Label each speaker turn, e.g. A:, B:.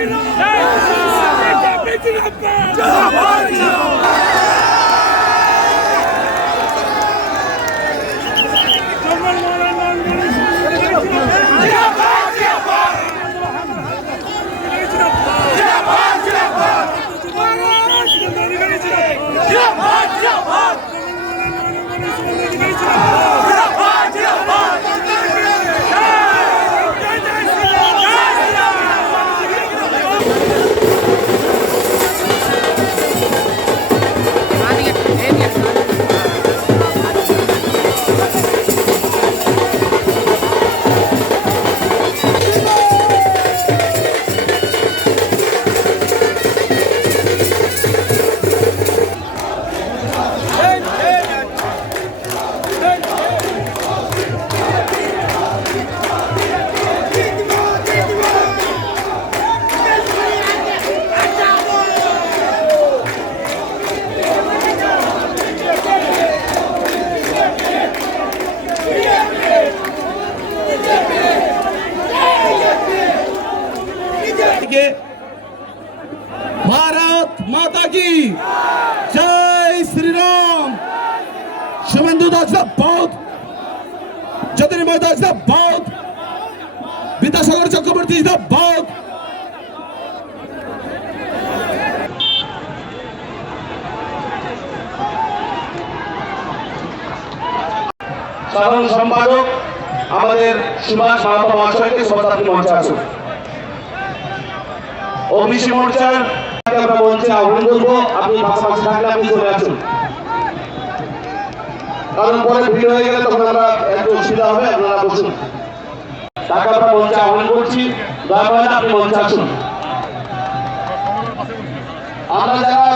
A: Yeah, Mark! Yeah, Mark! Bharat माता की বৌদ্ধ। জ্যোতির্ময় দাস বৌদ্ধ, বিদ্যাসাগর চক্রবর্তী বৌদ্ধ।
B: সাধারণ সম্পাদক আমাদের সুভাষ মাহাতো মহাশয়কে শ্রদ্ধার্থী মঞ্চে আসুন অগ্নিশী মোর্চার মঞ্চে আহ্বান করব আপনি পাশাপাশি থাকলে আপনি চলে আসুন। কারণ পরে ভিড় হয়ে গেলে তখন আমরা একটু অসুবিধা হবে, আপনারা বসুন। তাকে আমরা মঞ্চে আহ্বান করছি। দয়া করে আপনি মঞ্চে আসুন। আমরা যারা